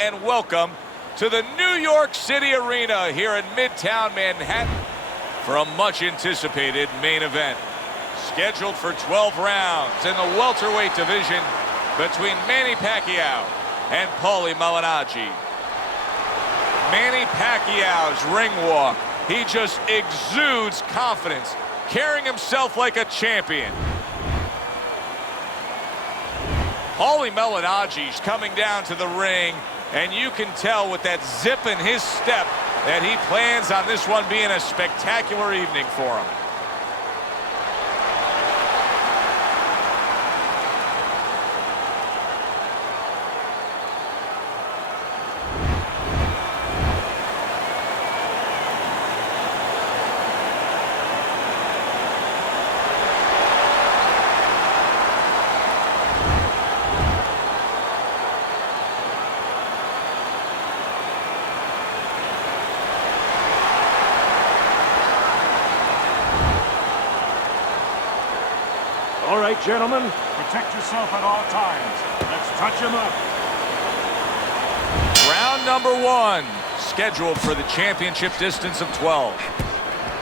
and welcome to the New York City Arena here in Midtown Manhattan for a much-anticipated main event. Scheduled for 12 rounds in the welterweight division between Manny Pacquiao and Paulie Malignaggi. Manny Pacquiao's ring walk, he just exudes confidence, carrying himself like a champion. Paulie Malignaggi's coming down to the ring, and you can tell with that zip in his step that he plans on this one being a spectacular evening for him. All right, gentlemen, protect yourself at all times. Let's touch him up. Round number one, scheduled for the championship distance of 12.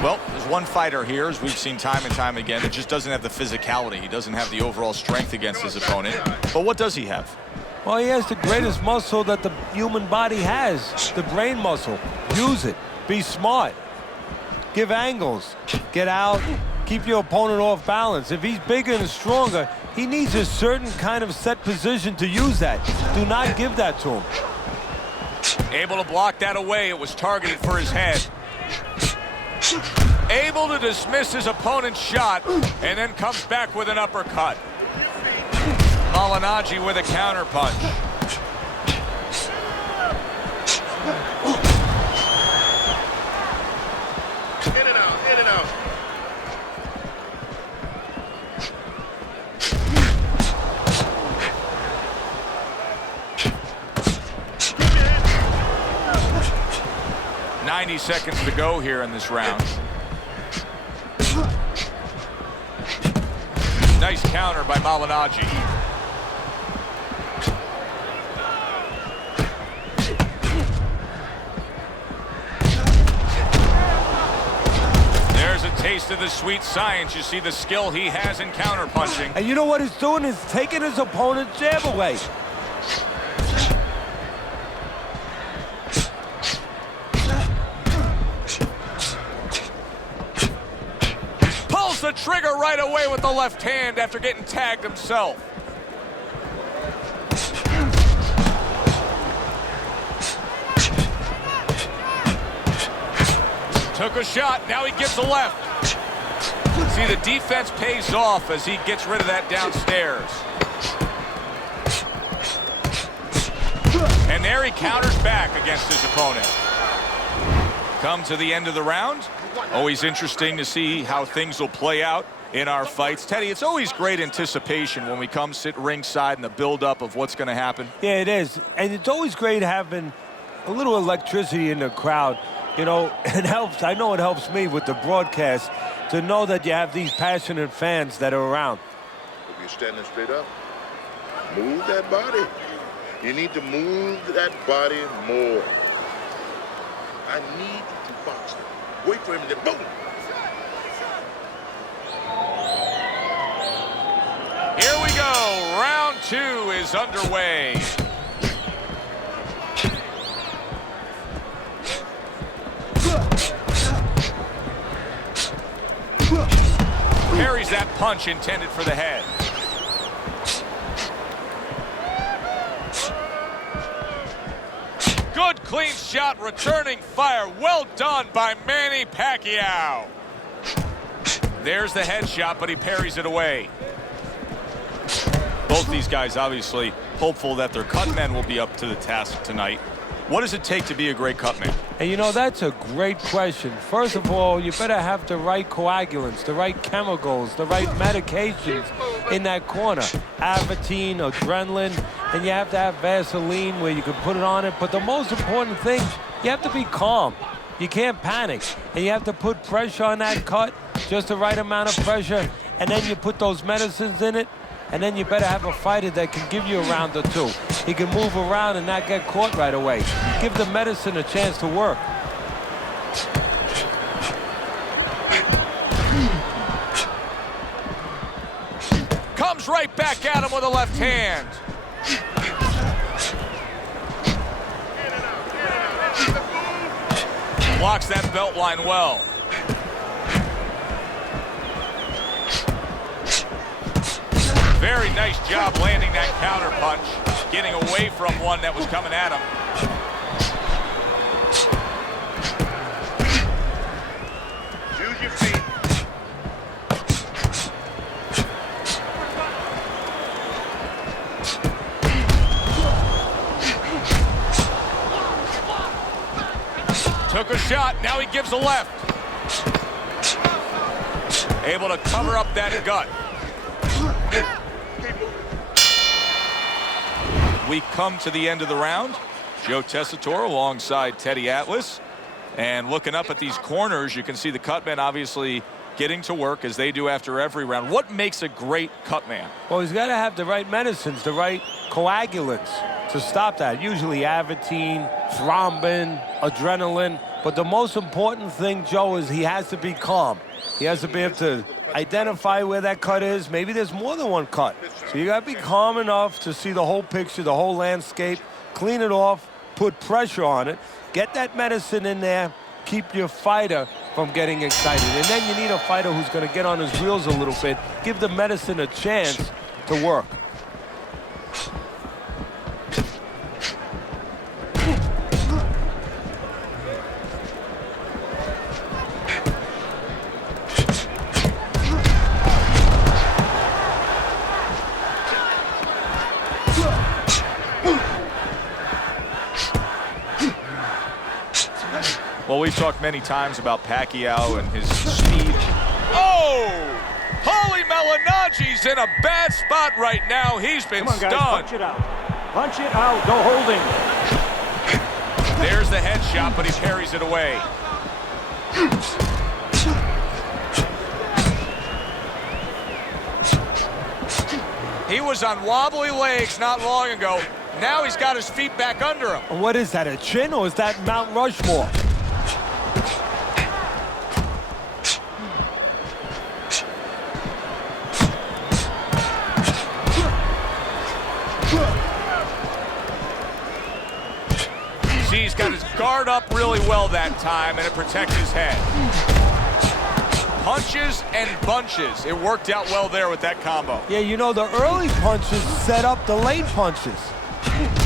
Well, there's one fighter here, as we've seen time and time again, that just doesn't have the physicality. He doesn't have the overall strength against his opponent. But what does he have? Well, he has the greatest muscle that the human body has, the brain muscle. Use it. Be smart. Give angles. Get out. Keep your opponent off balance. If he's bigger and stronger, he needs a certain kind of set position to use that. Do not give that to him. Able to block that away. It was targeted for his head. Able to dismiss his opponent's shot and then comes back with an uppercut. Malignaggi with a counter punch. In and out, in and out. .90 seconds to go here in this round. Nice counter by Malignaggi. There's a taste of the sweet science. You see the skill he has in counter punching. And you know what he's doing is taking his opponent's jab away. Pulls the trigger right away with the left hand after getting tagged himself. Took a shot, now he gets a left. See, the defense pays off as he gets rid of that downstairs. And there he counters back against his opponent. Come to the end of the round. Always interesting to see how things will play out in our fights. Teddy, it's always great anticipation when we come sit ringside and the build-up of what's going to happen. Yeah, it is. And it's always great having a little electricity in the crowd. You know, it helps. I know it helps me with the broadcast to know that you have these passionate fans that are around. If you're standing straight up, move that body. You need to move that body more. I need you to box him. Wait for him to boom. Here we go. Round two is underway. Parries that punch intended for the head. Good clean shot, returning fire. Well done by Manny Pacquiao. There's the headshot, but he parries it away. Both these guys obviously hopeful that their cut men will be up to the task tonight. What does it take to be a great cut man? And you know, that's a great question. First of all, you better have the right coagulants, the right chemicals, the right medications in that corner. Avatine, adrenaline, and you have to have Vaseline where you can put it on it. But the most important thing, you have to be calm. You can't panic. And you have to put pressure on that cut, just the right amount of pressure. And then you put those medicines in it. And then you better have a fighter that can give you a round or two. he can move around and not get caught right away. Give the medicine a chance to work. Comes right back at him with a left hand. Blocks that belt line well. Very nice job landing that counter punch, getting away from one that was coming at him. Use your feet. Took a shot, now he gives a left. Able to cover up that gut. We come to the end of the round. Joe Tessitore alongside Teddy Atlas. And looking up at these corners, you can see the cut men obviously getting to work as they do after every round. What makes a great cut man? Well, he's got to have the right medicines, the right coagulants to stop that. Usually Avitine, thrombin, adrenaline. But the most important thing, Joe, is he has to be calm. He has to be able to identify where that cut is. Maybe there's more than one cut. So you got to be calm enough to see the whole picture, the whole landscape, clean it off, put pressure on it, get that medicine in there, keep your fighter from getting excited. And then you need a fighter who's going to get on his wheels a little bit, give the medicine a chance to work. Well, we've talked many times about Pacquiao and his speed. Oh! Paulie Malignaggi's in a bad spot right now. He's been Come on, guys, stunned. punch it out. Punch it out, no holding. There's the headshot, but he parries it away. He was on wobbly legs not long ago. Now he's got his feet back under him. What is that, a chin, or is that Mount Rushmore? See, he's got his guard up really well that time, and it protects his head. Punches and bunches. It worked out well there with that combo. Yeah, you know, the early punches set up the late punches.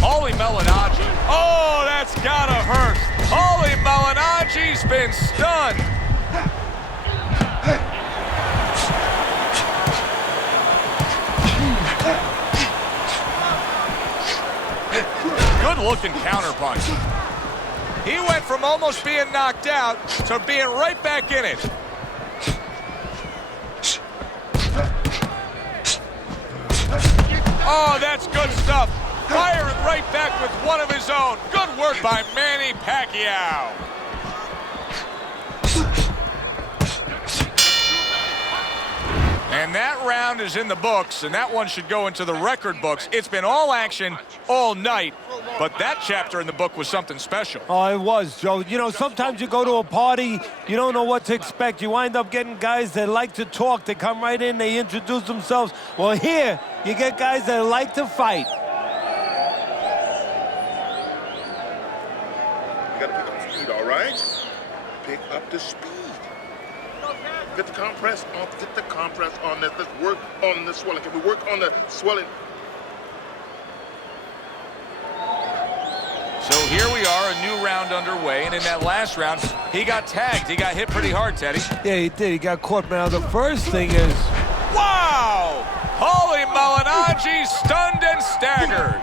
Paulie Malignaggi. Oh, that's gotta hurt. Paulie Malignaggi's been stunned. Good looking counterpunch. He went from almost being knocked out to being right back in it. Oh, that's good stuff. Firing right back with one of his own. Good work by Manny Pacquiao. And that round is in the books, and that one should go into the record books. It's been all action all night, but that chapter in the book was something special. Oh, it was, Joe. You know, sometimes you go to a party, you don't know what to expect. You wind up getting guys that like to talk. They come right in, they introduce themselves. Well, here, you get guys that like to fight. You gotta pick up the speed, all right? Pick up the speed. Get the compress on this. Let's work on the swelling. Can we work on the swelling? So here we are, a new round underway, and in that last round, he got tagged. He got hit pretty hard, Teddy. Yeah, he did. He got caught. Now, the first thing is... Wow! Paulie Malignaggi stunned and staggered.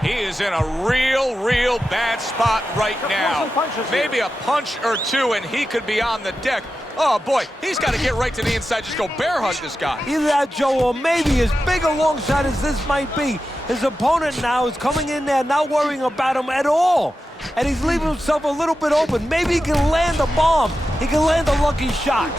He is in a real bad spot right now. Maybe a punch or two, and he could be on the deck. Oh, boy, he's got to get right to the inside. Just go bear hug this guy. Either that, Joe, or maybe as big a long shot as this might be, his opponent now is coming in there not worrying about him at all. And he's leaving himself a little bit open. Maybe he can land a bomb. He can land a lucky shot.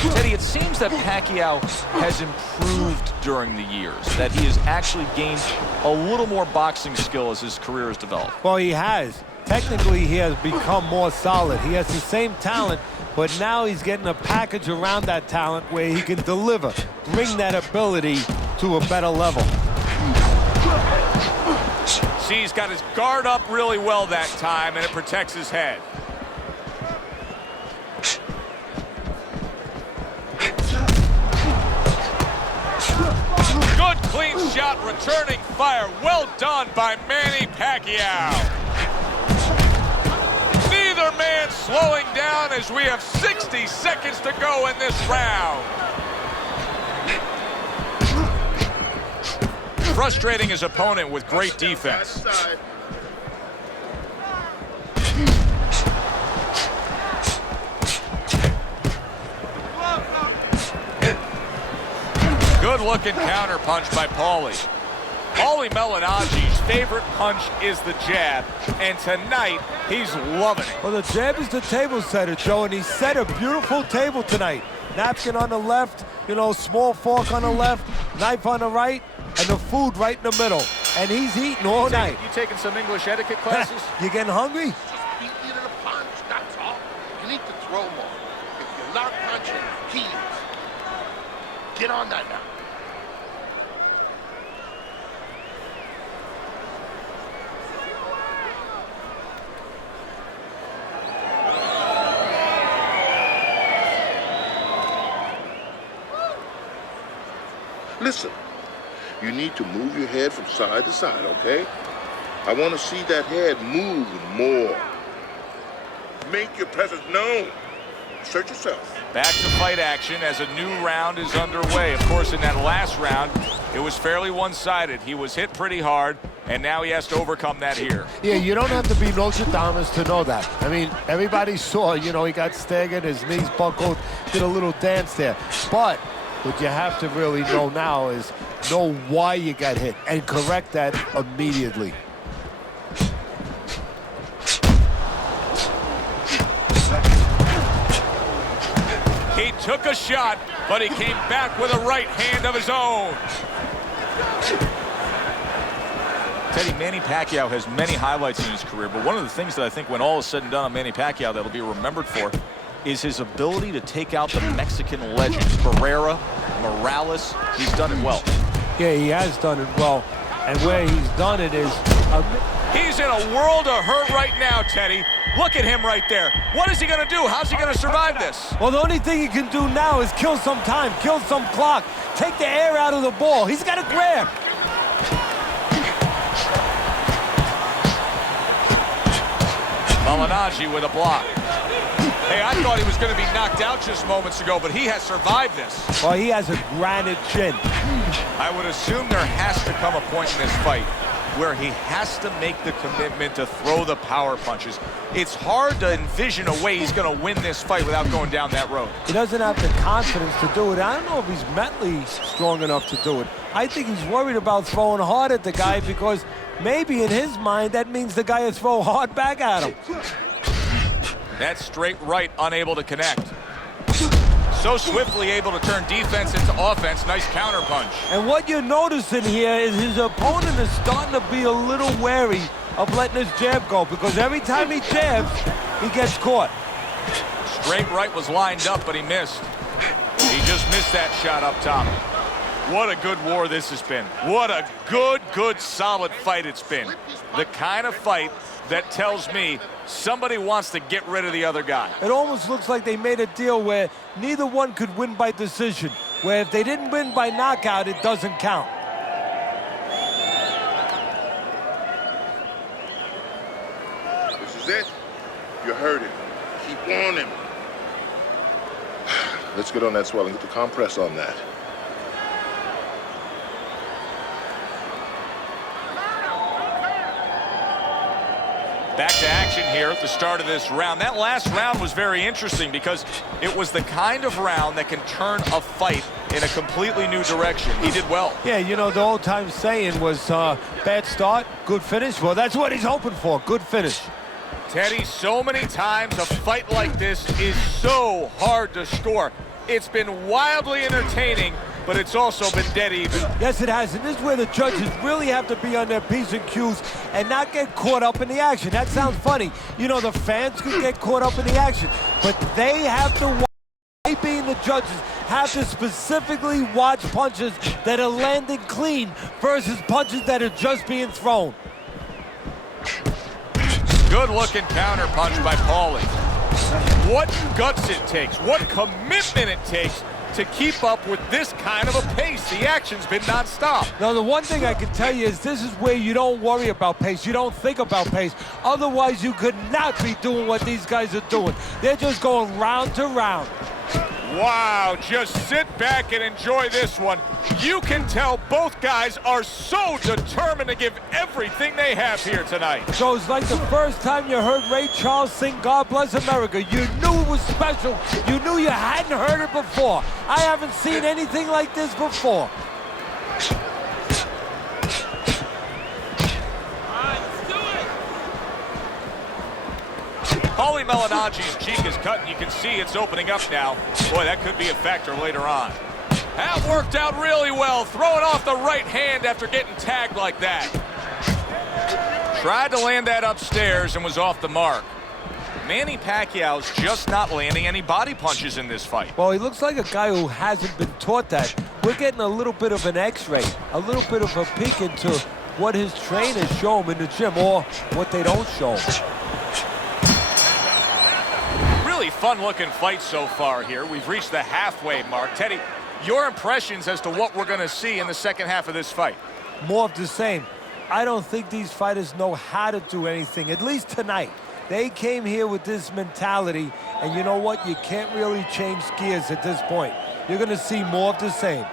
Teddy, it seems that Pacquiao has improved during the years, that he has actually gained a little more boxing skill as his career has developed. Well, he has. Technically, he has become more solid. He has the same talent, but now he's getting a package around that talent where he can deliver, bring that ability to a better level. See, he's got his guard up really well that time, and it protects his head. Good clean shot, returning fire. Well done by Manny Pacquiao. Neither man slowing down as we have 60 seconds to go in this round. Frustrating his opponent with great defense. Good-looking counter punch by Paulie. Paulie Malignaggi's favorite punch is the jab, and tonight he's loving it. Well, the jab is the table setter, Joe, and he set a beautiful table tonight. Napkin on the left, you know, small fork on the left, knife on the right, and the food right in the middle. And he's eating all night. You taking some English etiquette classes? You getting hungry? Just beat you to the punch, that's all. You need to throw more. If you're not punching, keys. Get on that now. Listen, you need to move your head from side to side, okay? I want to see that head move more. Make your presence known. Assert yourself. Back to fight action as a new round is underway. Of course, in that last round, it was fairly one-sided. He was hit pretty hard, and now he has to overcome that here. Yeah, you don't have to be Nostradamus to know that. I mean, everybody saw, you know, he got staggered, his knees buckled, did a little dance there. But what you have to really know now is know why you got hit and correct that immediately. He took a shot, but he came back with a right hand of his own. Teddy, Manny Pacquiao has many highlights in his career, but one of the things that I think when all is said and done on Manny Pacquiao that'll be remembered for is his ability to take out the Mexican legends. Barrera, Morales, he's done it well. Yeah, he has done it well. And where he's done it is... He's in a world of hurt right now, Teddy. Look at him right there. What is he going to do? How's he going to survive this? Well, the only thing he can do now is kill some time, kill some clock, take the air out of the ball. He's got to grab. Malignaggi with a block. Hey, I thought he was going to be knocked out just moments ago, but he has survived this. Well, he has a granite chin. I would assume there has to come a point in this fight where he has to make the commitment to throw the power punches. It's hard to envision a way he's going to win this fight without going down that road. He doesn't have the confidence to do it. I don't know if he's mentally strong enough to do it. I think he's worried about throwing hard at the guy because maybe in his mind that means the guy will throw hard back at him. That straight right unable to connect. So swiftly able to turn defense into offense. Nice counter punch. And what you're noticing here is his opponent is starting to be a little wary of letting his jab go because every time he jabs, he gets caught. Straight right was lined up, but he missed. He just missed that shot up top. What a good war this has been. What a good, solid fight it's been. The kind of fight that tells me somebody wants to get rid of the other guy. It almost looks like they made a deal where neither one could win by decision, where if they didn't win by knockout, it doesn't count. This is it. You heard him. Keep on him. Let's get on that swelling. Get the compress on that. Back to action here at the start of this round. That last round was very interesting because it was the kind of round that can turn a fight in a completely new direction. He did well. Yeah, you know, the old-time saying was bad start, good finish. Well, that's what he's hoping for, good finish. Teddy, so many times a fight like this is so hard to score. It's been wildly entertaining, but it's also been dead even. Yes, it has, and this is where the judges really have to be on their P's and Q's and not get caught up in the action. That sounds funny. You know, the fans could get caught up in the action, but they have to watch, they being the judges, have to specifically watch punches that are landing clean versus punches that are just being thrown. Good looking counter punch by Paulie. What guts it takes, what commitment it takes to keep up with this kind of a pace. The action's been nonstop. Now, the one thing I can tell you is this is where you don't worry about pace. You don't think about pace. Otherwise, you could not be doing what these guys are doing. They're just going round to round. Wow, just sit back and enjoy this one. You can tell both guys are so determined to give everything they have here tonight. So it's like the first time you heard Ray Charles sing God Bless America. You knew it was special. You knew you hadn't heard it before. I haven't seen anything like this before. Paulie Malignaggi's cheek is cut, and you can see it's opening up now. Boy, that could be a factor later on. That worked out really well, throwing off the right hand after getting tagged like that. Tried to land that upstairs and was off the mark. Manny Pacquiao's just not landing any body punches in this fight. Well, he looks like a guy who hasn't been taught that. We're getting a little bit of an X-ray, a little bit of a peek into what his trainers show him in the gym or what they don't show him. Really fun-looking fight so far here. We've reached the halfway mark. Teddy, your impressions as to what we're going to see in the second half of this fight? More of the same. I don't think these fighters know how to do anything, at least tonight. They came here with this mentality, and you know what? You can't really change gears at this point. You're going to see more of the same.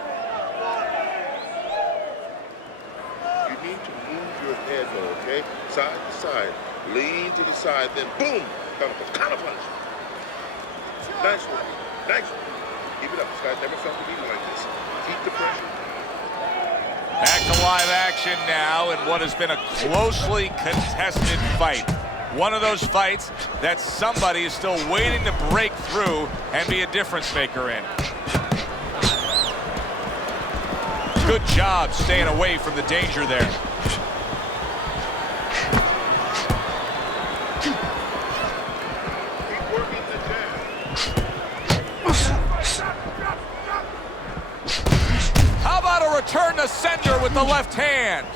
You need to move your head, though, okay? Side to side. Lean to the side, then boom! Counter punch. Nice one. Nice one. Keep it up. This guy's never felt a beat like this. Keep the pressure. Back to live action now in what has been a closely contested fight. One of those fights that somebody is still waiting to break through and be a difference maker in. Good job staying away from the danger there. Keep working the jab. How about a return to sender with the left hand?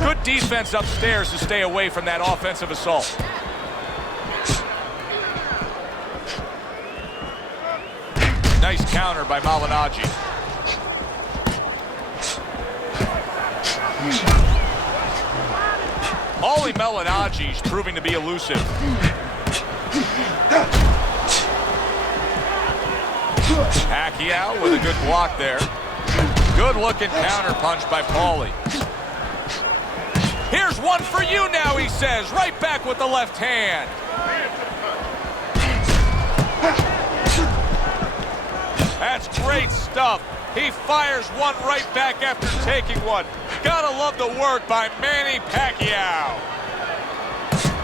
Good defense upstairs to stay away from that offensive assault. Nice counter by Malignaggi. Paulie Malignaggi's proving to be elusive. Pacquiao with a good block there. Good looking counter punch by Paulie. Here's one for you now, he says. Right back with the left hand. That's great stuff. He fires one right back after taking one. Gotta love the work by Manny Pacquiao.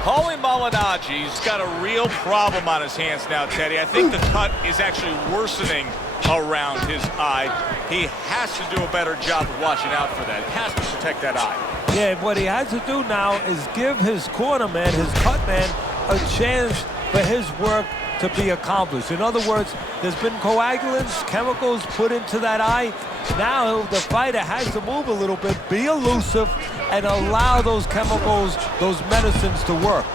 Paulie Malignaggi's got a real problem on his hands now, Teddy. I think the cut is actually worsening around his eye. He has to do a better job of watching out for that. He has to protect that eye. Yeah, what he has to do now is give his corner man, his cut man, a chance for his work to be accomplished. In other words, there's been coagulants, chemicals put into that eye. Now the fighter has to move a little bit, be elusive, and allow those chemicals, those medicines to work.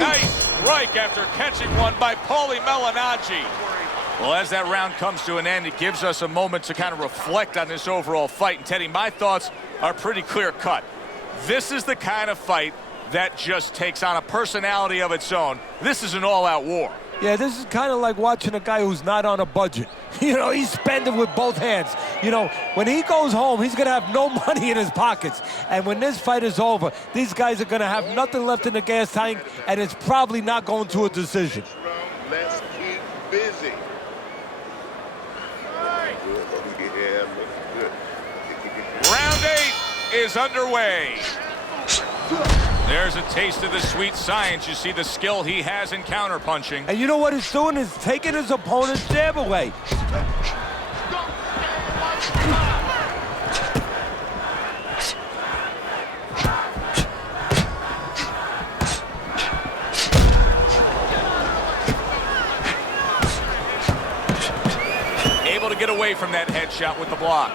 Nice strike after catching one by Paulie Malignaggi. Well, as that round comes to an end, it gives us a moment to kind of reflect on this overall fight. And Teddy, my thoughts are pretty clear cut. This is the kind of fight that just takes on a personality of its own. This is an all-out war. Yeah, this is kind of like watching a guy who's not on a budget. You know, he's spending with both hands. You know, when he goes home, he's going to have no money in his pockets. And when this fight is over, these guys are going to have nothing left in the gas tank, and it's probably not going to a decision. Let's keep busy. Good. Round 8. is underway. There's a taste of the sweet science. You see the skill he has in counterpunching. And you know what he's doing is taking his opponent's jab away. Able to get away from that headshot with the block.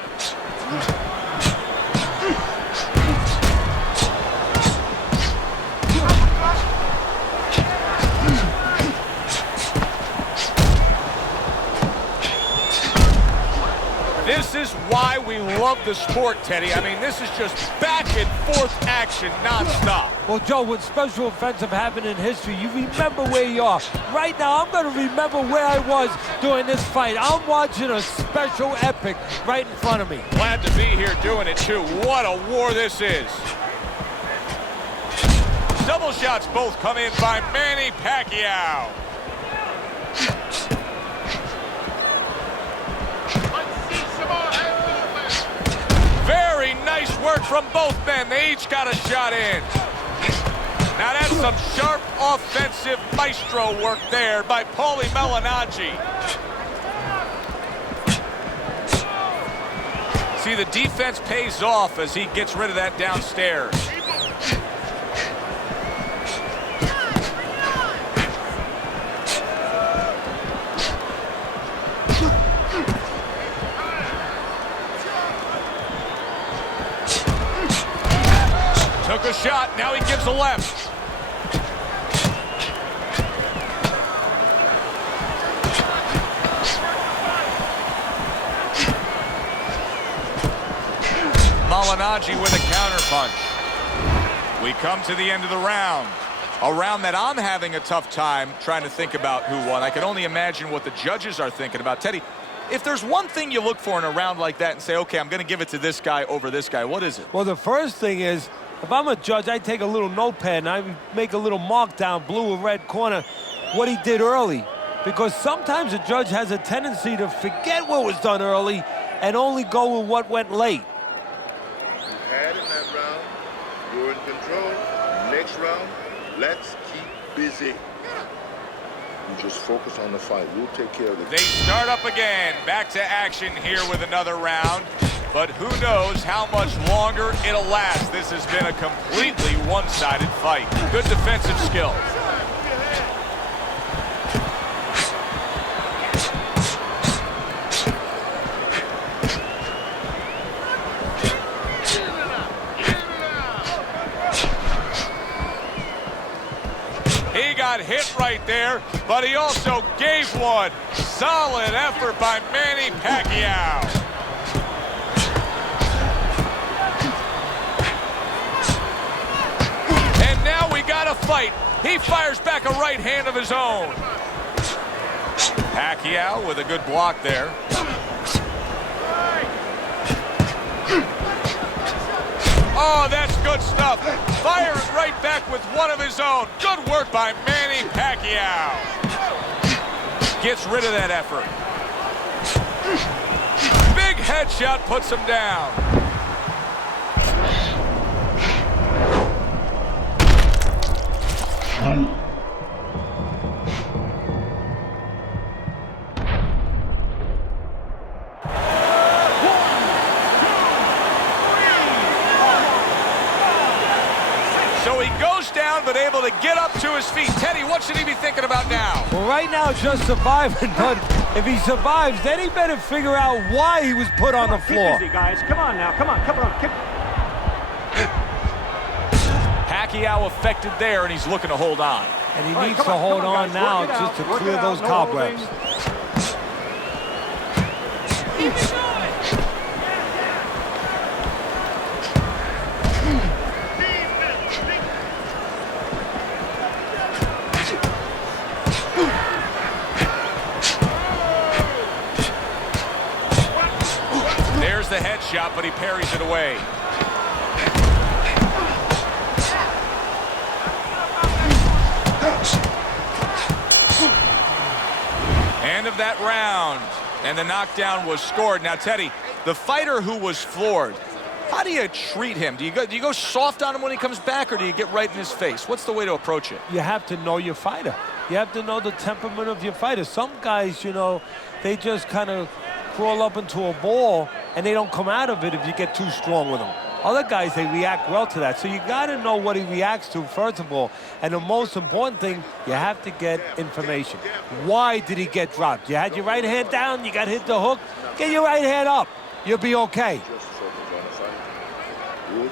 This is why we love the sport, Teddy. I mean, this is just back and forth action nonstop. Well, Joe, when special events have happened in history, you remember where you are. Right now, I'm going to remember where I was during this fight. I'm watching a special epic right in front of me. Glad to be here doing it, too. What a war this is. Double shots both come in by Manny Pacquiao. Very nice work from both men. They each got a shot in. Now that's some sharp offensive maestro work there by Paulie Malignaggi. See, the defense pays off as he gets rid of that downstairs. Took a shot, now he gives a left. Malignaggi with a counterpunch. We come to the end of the round. A round that I'm having a tough time trying to think about who won. I can only imagine what the judges are thinking about. Teddy, if there's one thing you look for in a round like that and say, okay, I'm going to give it to this guy over this guy, what is it? Well, the first thing is, if I'm a judge, I take a little notepad and I make a little mark down, blue or red corner, what he did early. Because sometimes a judge has a tendency to forget what was done early and only go with what went late. You had in that round, you're in control. Next round, let's keep busy. You just focus on the fight. We'll take care of it. They start up again. Back to action here with another round. But who knows how much longer it'll last. This has been a completely one-sided fight. Good defensive skill. He got hit right there, but he also gave one. Solid effort by Manny Pacquiao. Fight. He fires back a right hand of his own. Pacquiao with a good block there. Oh, that's good stuff. Fires right back with one of his own. Good work by Manny Pacquiao. Gets rid of that effort. Big headshot puts him down. So he goes down, but able to get up to his feet. Teddy, what should he be thinking about now? Well, right now, just surviving, but if he survives, then he better figure out why he was put on the floor. Keep easy, guys. Come on now. Come on. Pacquiao affected there, and he's looking to hold on. And he needs to hold on now just to clear those cobwebs. There's the headshot, but he parries it away. End of that round, and the knockdown was scored. Now, Teddy, the fighter who was floored, How do you treat him? Do you go soft on him when he comes back, or do you get right in his face? What's the way to approach it? You have to know your fighter. You have to know the temperament of your fighter. Some guys, you know, they just kind of crawl up into a ball and they don't come out of it if you get too strong with them. Other guys, they react well to that. So you got to know what he reacts to, first of all. And the most important thing, you have to get information. Why did he get dropped? You had your right hand down, you got hit the hook. Get your right hand up. You'll be okay.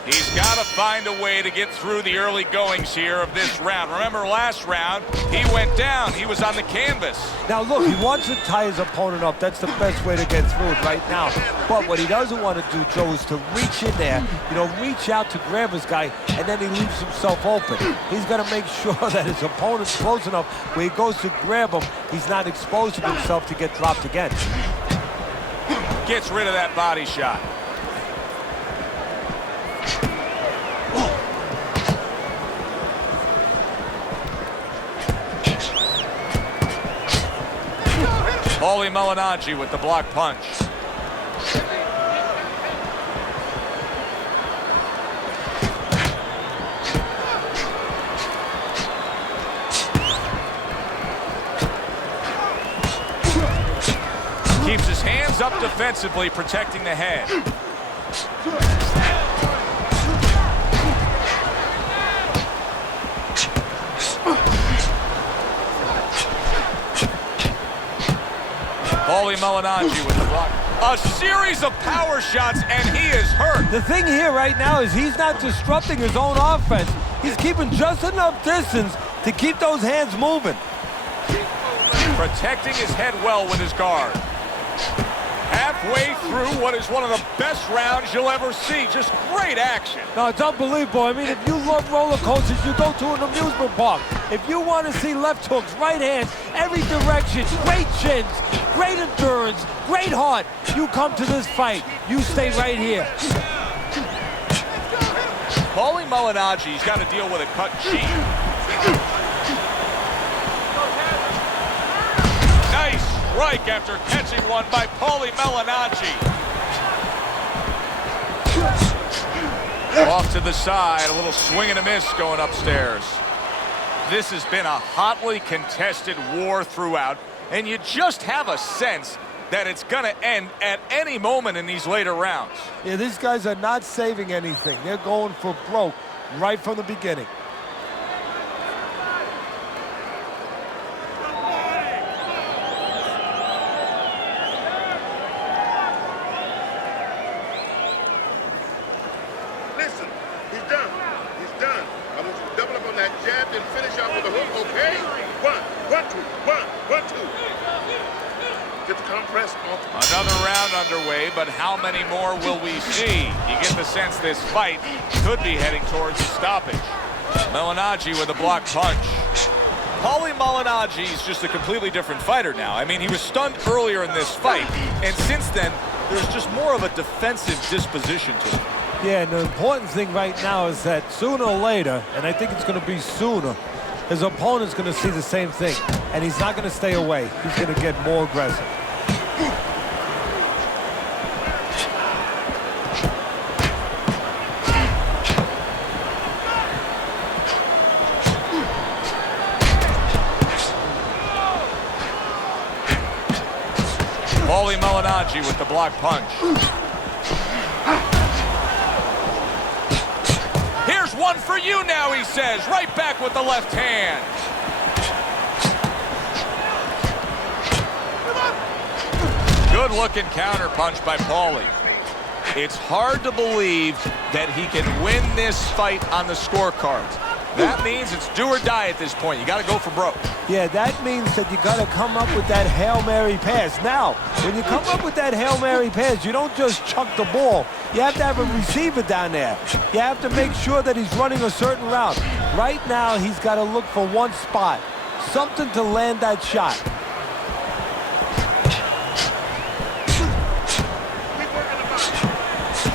He's got to find a way to get through the early goings here of this round. Remember last round, he went down. He was on the canvas. Now, look, he wants to tie his opponent up. That's the best way to get through it right now. But what he doesn't want to do, Joe, is to reach in there, you know, reach out to grab his guy, and then he leaves himself open. He's got to make sure that his opponent's close enough where he goes to grab him, he's not exposing himself to get dropped again. Gets rid of that body shot. Paulie Malignaggi with the block punch. Keeps his hands up defensively, protecting the head. Paulie Malignaggi with the block. A series of power shots, and he is hurt. The thing here right now is he's not disrupting his own offense. He's keeping just enough distance to keep those hands moving. Protecting his head well with his guard. Halfway through what is one of the best rounds you'll ever see. Just great action. No, it's unbelievable. I mean, if you love roller coasters, you go to an amusement park. If you want to see left hooks, right hands, every direction, great chins, great endurance, great heart, you come to this fight. You stay right here. Paulie Malignaggi's got to deal with a cut cheek. Nice strike after catching one by Paulie Malignaggi. Off to the side, a little swing and a miss going upstairs. This has been a hotly contested war throughout, and you just have a sense that it's going to end at any moment in these later rounds. Yeah, these guys are not saving anything. They're going for broke right from the beginning. Listen, he's done. He's done. I want you to double up on that jab, then finish off with a hook, okay? One, two. Get the compress off. Another round underway, but how many more will we see? You get the sense this fight could be heading towards a stoppage. Malignaggi with a block punch. Paulie Malignaggi is just a completely different fighter now. I mean, he was stunned earlier in this fight, and since then, there's just more of a defensive disposition to him. Yeah, and the important thing right now is that sooner or later, and I think it's going to be sooner, his opponent's going to see the same thing, and he's not going to stay away. He's going to get more aggressive. Paulie Malignaggi with the block punch. Here's one for you now, he says. Right back with the left hand. Good looking counter punch by Paulie. It's hard to believe that he can win this fight on the scorecards. That means it's do or die at this point. You got to go for broke. Yeah, that means that you got to come up with that Hail Mary pass. Now, when you come up with that Hail Mary pass, you don't just chuck the ball. You have to have a receiver down there. You have to make sure that he's running a certain route. Right now, he's got to look for one spot, something to land that shot.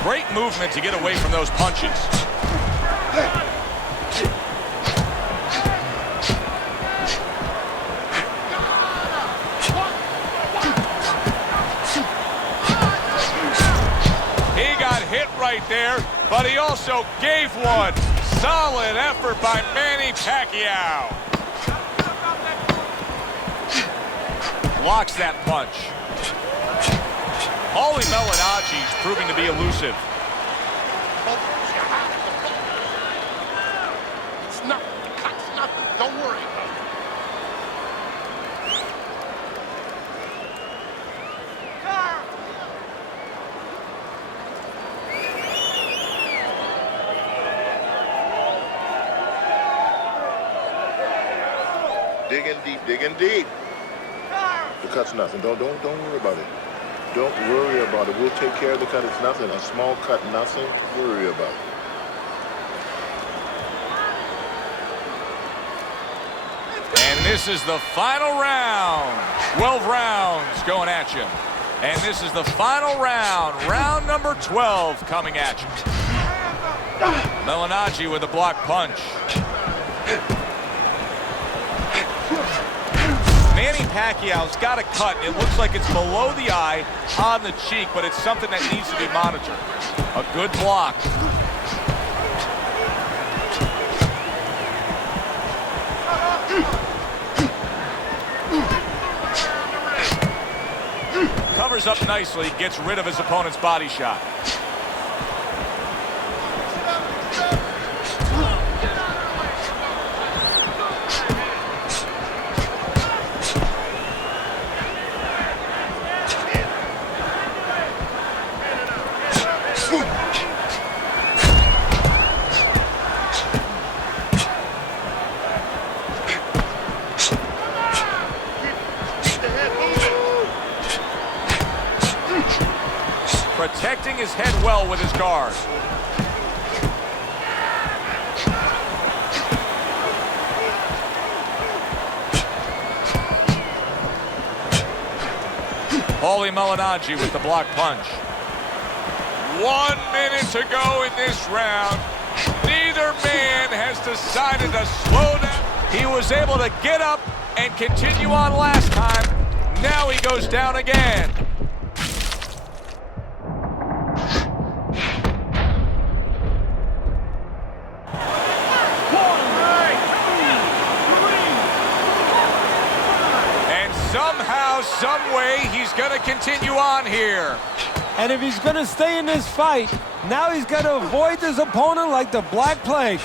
Great movement to get away from those punches. He got hit right there. but he also gave one. Solid effort by Manny Pacquiao. Blocks that punch. Paulie Malignaggi is proving to be elusive. It's nothing. It's nothing. Don't worry. Digging deep, digging deep. The cut's nothing. Don't worry about it. Don't worry about it. We'll take care of the cut. It's nothing. A small cut, nothing to worry about. And this is the final round. 12 rounds going at you. And this is the final round. Round number 12 coming at you. Malignaggi with a block punch. Manny Pacquiao's got a cut. It looks like it's below the eye on the cheek, but it's something that needs to be monitored. A good block. Covers up nicely, gets rid of his opponent's body shot. Protecting his head well with his guard. Paulie Malignaggi with the block punch. 1 minute to go in this round. Neither man has decided to slow down. He was able to get up and continue on last time. Now he goes down again. Somehow, some way, he's going to continue on here. And if he's going to stay in this fight, now he's got to avoid his opponent like the Black Plague.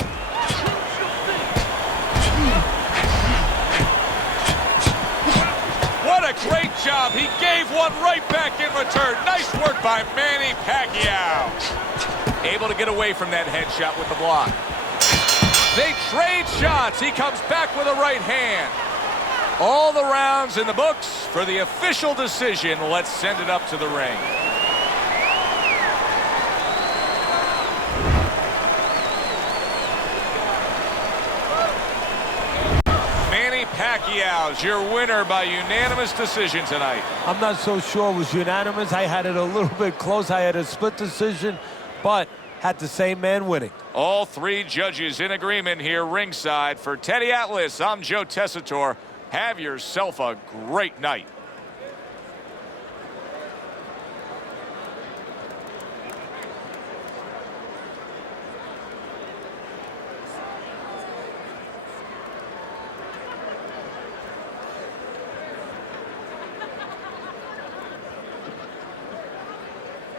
What a great job. He gave one right back in return. Nice work by Manny Pacquiao. Able to get away from that headshot with the block. They trade shots. He comes back with a right hand. All the rounds in the books for the official decision. Let's send it up to the ring. Manny Pacquiao's your winner by unanimous decision tonight. I'm not so sure it was unanimous. I had it a little bit close. I had a split decision, but had the same man winning. All three judges in agreement here ringside. For Teddy Atlas, I'm Joe Tessitore. Have yourself a great night.